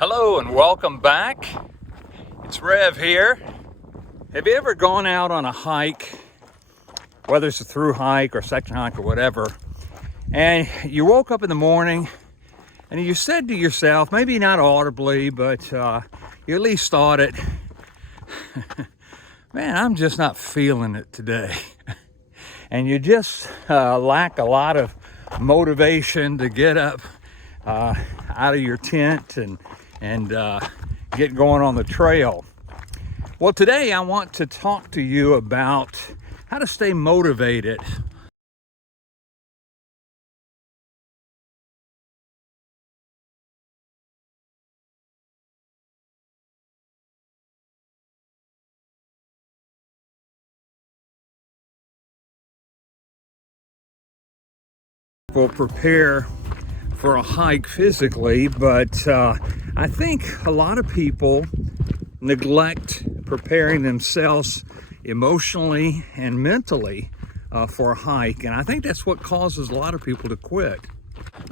Hello and welcome back. It's Rev here. Have you ever gone out on a hike, whether it's a through hike or section hike or whatever, and you woke up in the morning and you said to yourself, maybe not audibly, but you at least thought it, man, I'm just not feeling it today. And you just lack a lot of motivation to get up out of your tent and get going on the trail. Well, today I want to talk to you about how to stay motivated. Will prepare for a hike physically, but I think a lot of people neglect preparing themselves emotionally and mentally for a hike, and I think that's what causes a lot of people to quit.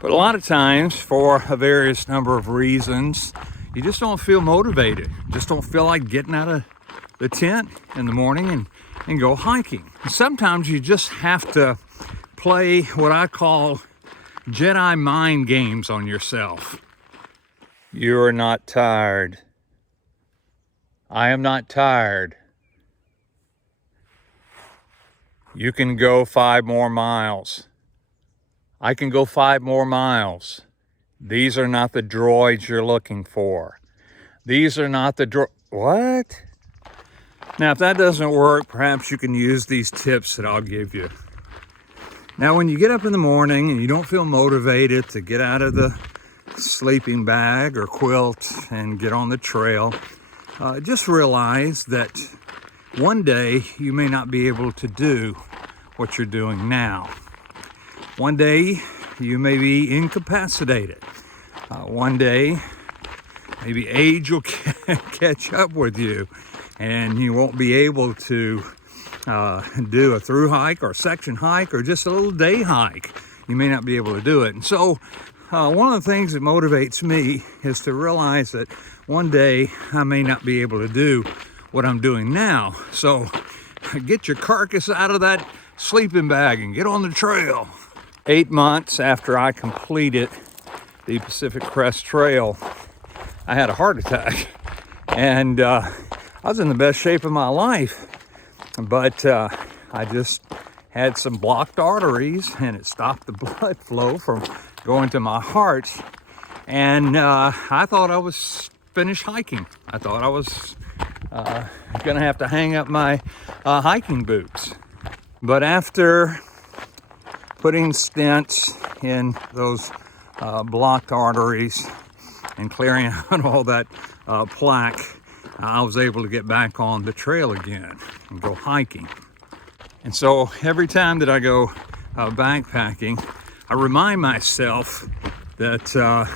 But a lot of times, for a various number of reasons, you just don't feel motivated, just don't feel like getting out of the tent in the morning and go hiking. And sometimes you just have to play what I call Jedi mind games on yourself. You're not tired. I am not tired. You can go 5 more miles. I can go 5 more miles. These are not the droids you're looking for. These are not the What? Now, if that doesn't work, perhaps you can use these tips that I'll give you. Now, when you get up in the morning and you don't feel motivated to get out of the sleeping bag or quilt and get on the trail, just realize that one day you may not be able to do what you're doing now. One day you may be incapacitated. One day maybe age will catch up with you and you won't be able to do a through hike or section hike or just a little day hike. You may not be able to do it. And so one of the things that motivates me is to realize that one day I may not be able to do what I'm doing now. So get your carcass out of that sleeping bag and get on the trail. 8 months after I completed the Pacific Crest Trail, I had a heart attack. And I was in the best shape of my life. But I just had some blocked arteries and it stopped the blood flow from going to my heart. And I thought I was finished hiking. I thought I was gonna have to hang up my hiking boots. But after putting stents in those blocked arteries and clearing out all that plaque, I was able to get back on the trail again and go hiking. And so every time that I go backpacking, I remind myself that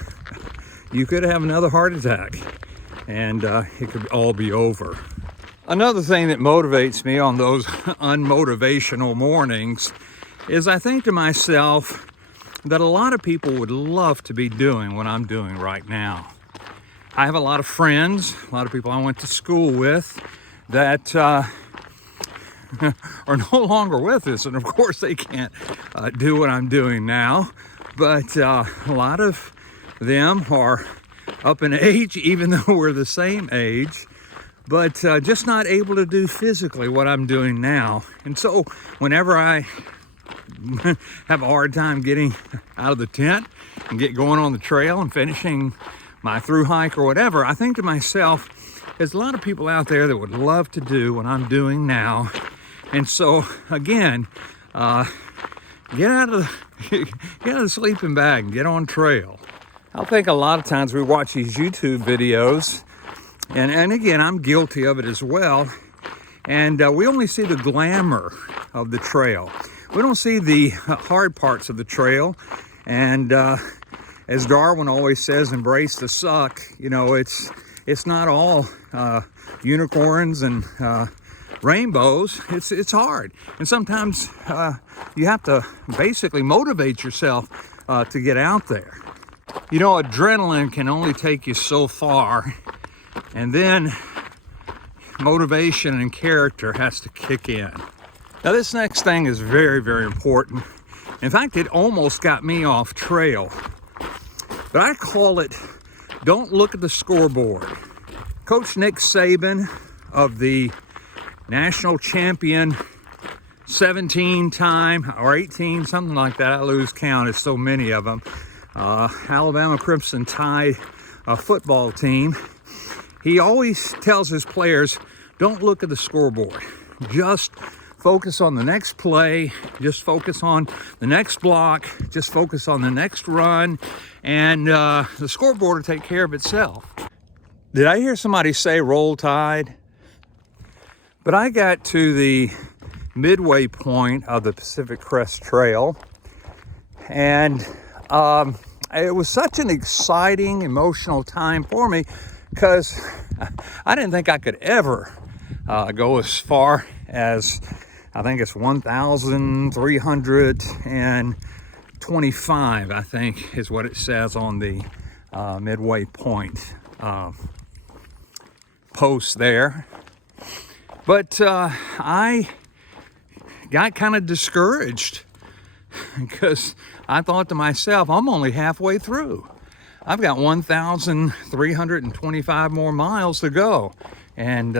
you could have another heart attack and it could all be over. Another thing that motivates me on those unmotivational mornings is I think to myself that a lot of people would love to be doing what I'm doing right now. I have a lot of friends, a lot of people I went to school with that are no longer with us. And of course they can't do what I'm doing now. But a lot of them are up in age, even though we're the same age, but just not able to do physically what I'm doing now. And so whenever I have a hard time getting out of the tent and get going on the trail and finishing my through hike or whatever, I think to myself, there's a lot of people out there that would love to do what I'm doing now. And so again, get out of the sleeping bag and get on trail. I think a lot of times we watch these YouTube videos, and again, I'm guilty of it as well, and we only see the glamour of the trail. We don't see the hard parts of the trail. And as Darwin always says, embrace the suck. You know, it's not all unicorns and rainbows. It's hard, and sometimes you have to basically motivate yourself to get out there. You know, adrenaline can only take you so far, and then motivation and character has to kick in. Now this next thing is very, very important. In fact, it almost got me off trail, but I call it, don't look at the scoreboard. Coach Nick Saban of the national champion 17 time or 18, something like that, I lose count, it's so many of them, Alabama Crimson Tide football team, he always tells his players, don't look at the scoreboard. Just focus on the next play, just focus on the next block, just focus on the next run, and the scoreboard will take care of itself. Did I hear somebody say roll tide? But I got to the midway point of the Pacific Crest Trail, and it was such an exciting, emotional time for me because I didn't think I could ever go as far as, I think it's 1,325, I think is what it says on the midway point post there. But I got kind of discouraged because I thought to myself, I'm only halfway through. I've got 1,325 more miles to go. And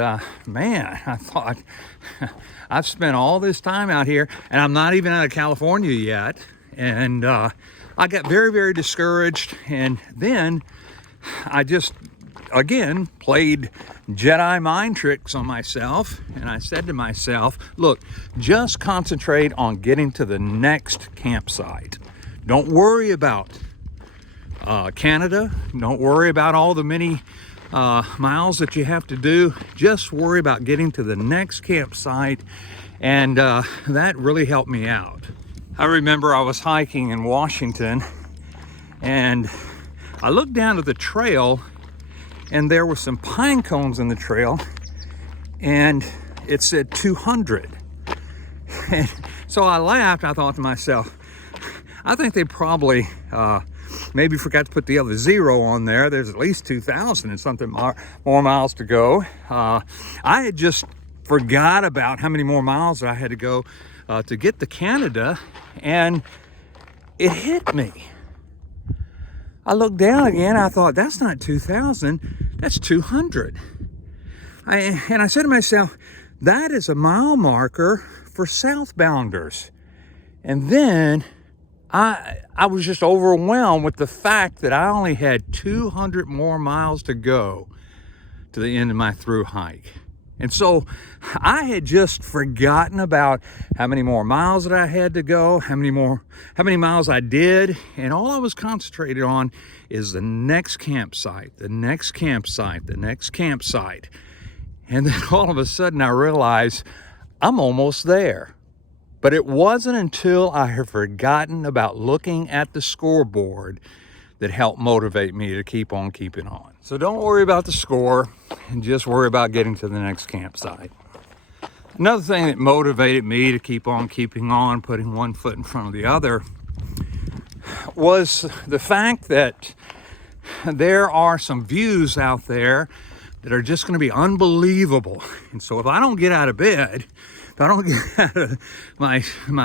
man, I thought, I've spent all this time out here and I'm not even out of California yet. And I got very, very discouraged. And then I just, again, played Jedi mind tricks on myself. And I said to myself, look, just concentrate on getting to the next campsite. Don't worry about Canada. Don't worry about all the many miles that you have to do. Just worry about getting to the next campsite, and that really helped me out. I remember I was hiking in Washington and I looked down at the trail and there were some pine cones in the trail and it said 200. And so I laughed. I thought to myself, I think they probably maybe forgot to put the other zero on there. There's at least 2,000 and something more miles to go. I had just forgot about how many more miles I had to go to get to Canada, and it hit me. I looked down again. I thought, that's not 2,000, that's 200. And I said to myself, that is a mile marker for southbounders. And then I was just overwhelmed with the fact that I only had 200 more miles to go to the end of my through hike. And so I had just forgotten about how many more miles that I had to go, how many miles I did. And all I was concentrated on is the next campsite, the next campsite, the next campsite. And then all of a sudden I realized I'm almost there. But it wasn't until I had forgotten about looking at the scoreboard that helped motivate me to keep on keeping on. So don't worry about the score and just worry about getting to the next campsite. Another thing that motivated me to keep on keeping on, putting one foot in front of the other, was the fact that there are some views out there that are just going to be unbelievable. And so if I don't get out of bed, if I don't get out of my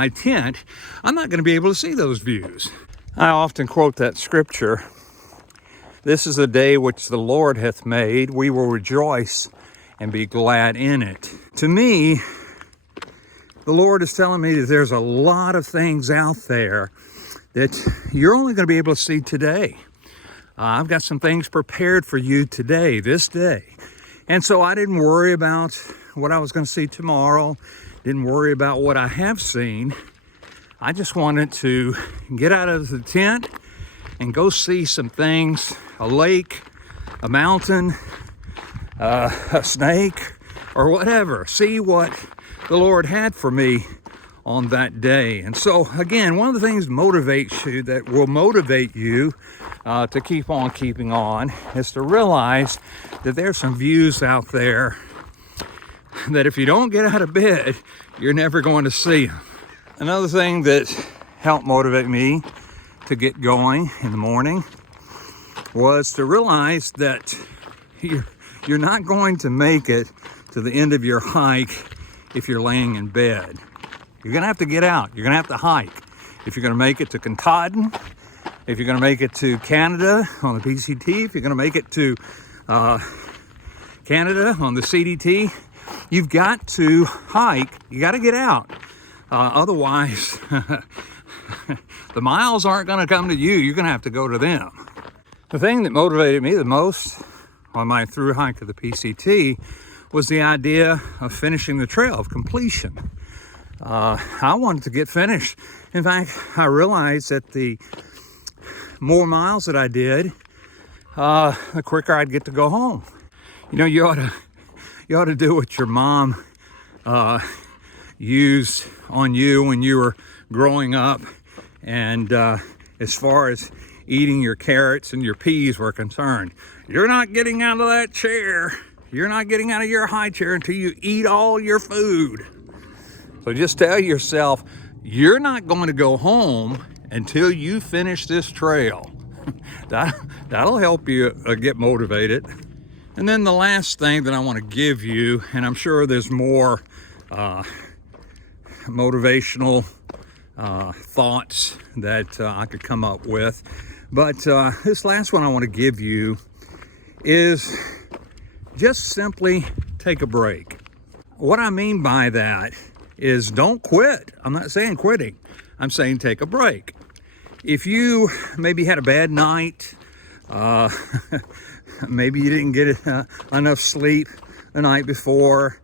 tent, I'm not going to be able to see those views. I often quote that scripture, "This is a day which the Lord hath made. We will rejoice and be glad in it." To me, the Lord is telling me that there's a lot of things out there that you're only going to be able to see today. I've got some things prepared for you today, this day. And so I didn't worry about what I was going to see tomorrow. Didn't worry about what I have seen. I just wanted to get out of the tent and go see some things, a lake, a mountain, a snake, or whatever. See what the Lord had for me on that day. And so again, one of the things that will motivate you to keep on keeping on is to realize that there's some views out there that if you don't get out of bed, you're never going to see them. Another thing that helped motivate me to get going in the morning was to realize that you're not going to make it to the end of your hike if you're laying in bed. You're gonna have to get out. You're gonna have to hike. If you're gonna make it to Katahdin, if you're gonna make it to Canada on the PCT, if you're gonna make it to Canada on the CDT, you've got to hike. You got to get out. Otherwise, the miles aren't going to come to you. You're going to have to go to them. The thing that motivated me the most on my through hike of the PCT was the idea of finishing the trail, of completion. I wanted to get finished. In fact, I realized that the more miles that I did, the quicker I'd get to go home. You know, you ought to do what your mom used on you when you were growing up, and as far as eating your carrots and your peas were concerned, you're not getting out of that chair. You're not getting out of your high chair until you eat all your food. So just tell yourself, you're not going to go home until you finish this trail. That'll help you get motivated. And then the last thing that I want to give you, and I'm sure there's more motivational thoughts that I could come up with, but this last one I want to give you is just simply take a break. What I mean by that is don't quit. I'm not saying quitting. I'm saying take a break. If you maybe had a bad night, maybe you didn't get enough sleep the night before.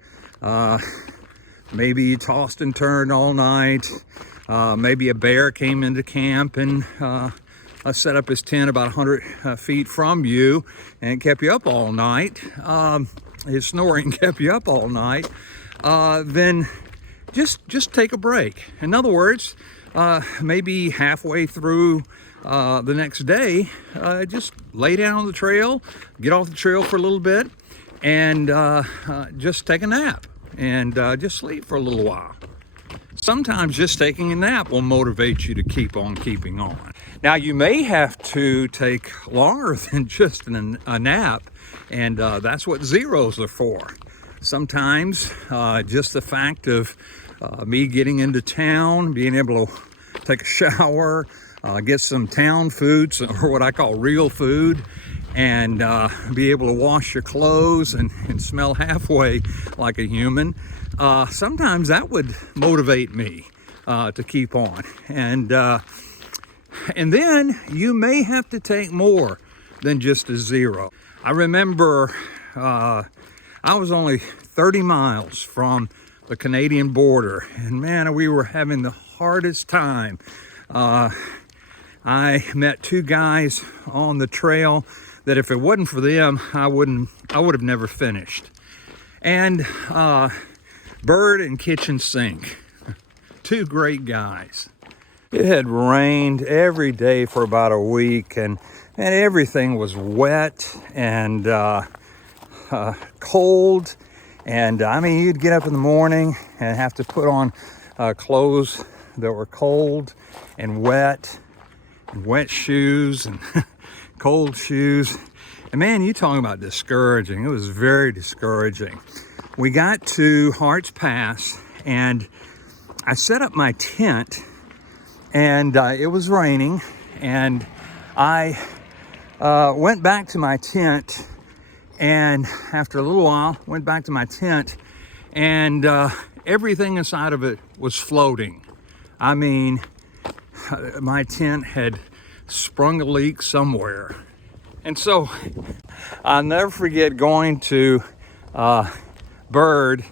Maybe you tossed and turned all night. Maybe a bear came into camp and set up his tent about 100 feet from you and kept you up all night. His snoring kept you up all night. Then just take a break. In other words, maybe halfway through the next day, just lay down on the trail, get off the trail for a little bit, and just take a nap and just sleep for a little while. Sometimes just taking a nap will motivate you to keep on keeping on. Now, you may have to take longer than just a nap, and that's what zeros are for. Sometimes just the fact of me getting into town, being able to take a shower, get some town food, or what I call real food, and be able to wash your clothes and smell halfway like a human. Sometimes that would motivate me to keep on. And then you may have to take more than just a zero. I remember I was only 30 miles from the Canadian border, and man, we were having the hardest time. I met two guys on the trail that if it wasn't for them, I would have never finished. And Bird and Kitchen Sink, two great guys. It had rained every day for about a week, and everything was wet and cold. And I mean, you'd get up in the morning and have to put on clothes that were cold and wet shoes and cold shoes. And man, you talking about discouraging. It was very discouraging. We got to Hart's Pass, and I set up my tent, and it was raining, and I went back to my tent, and after a little while, went back to my tent, and everything inside of it was floating. I mean, my tent had sprung a leak somewhere. And so I'll never forget going to Bird,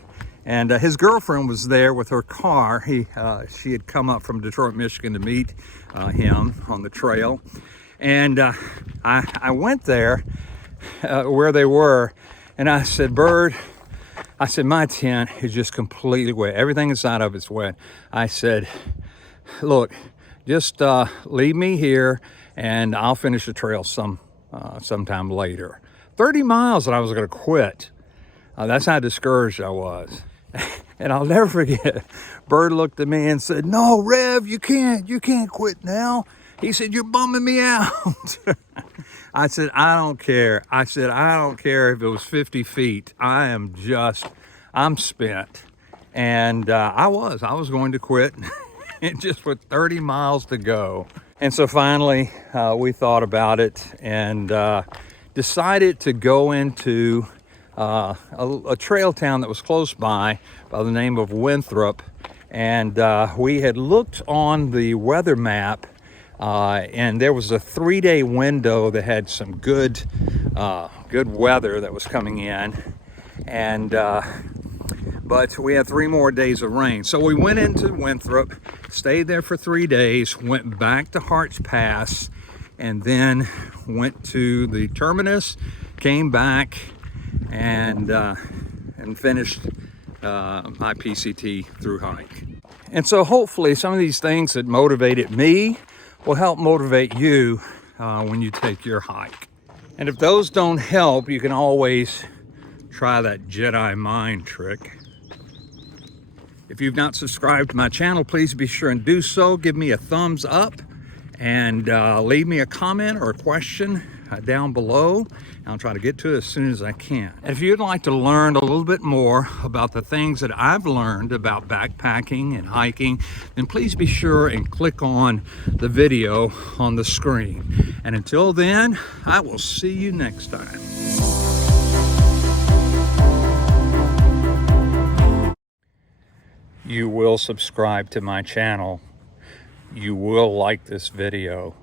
and his girlfriend was there with her car. She had come up from Detroit, Michigan to meet him on the trail. And I went there where they were, and I said, Bird, I said, my tent is just completely wet. Everything inside of it's wet. I said, look, just leave me here and I'll finish the trail sometime later. 30 miles and I was going to quit. That's how discouraged I was. And I'll never forget, Bird looked at me and said, no, Rev, you can't quit now. He said, "You're bumming me out." I said, "I don't care." I said, "I don't care if it was 50 feet. I'm spent." And I was going to quit just with 30 miles to go. And so finally, we thought about it and decided to go into a trail town that was close by the name of Winthrop. And we had looked on the weather map, and there was a 3-day window that had some good weather that was coming in. And but we had 3 more days of rain. So we went into Winthrop, stayed there for 3 days, went back to Hart's Pass, and then went to the terminus, came back, and finished my PCT Thruhike. And so hopefully some of these things that motivated me will help motivate you when you take your hike. And if those don't help, you can always try that Jedi mind trick. If you've not subscribed to my channel, please be sure and do so. Give me a thumbs up and leave me a comment or a question down below. I'll try to get to it as soon as I can. And if you'd like to learn a little bit more about the things that I've learned about backpacking and hiking, then please be sure and click on the video on the screen. And until then, I will see you next time. You will subscribe to my channel. You will like this video.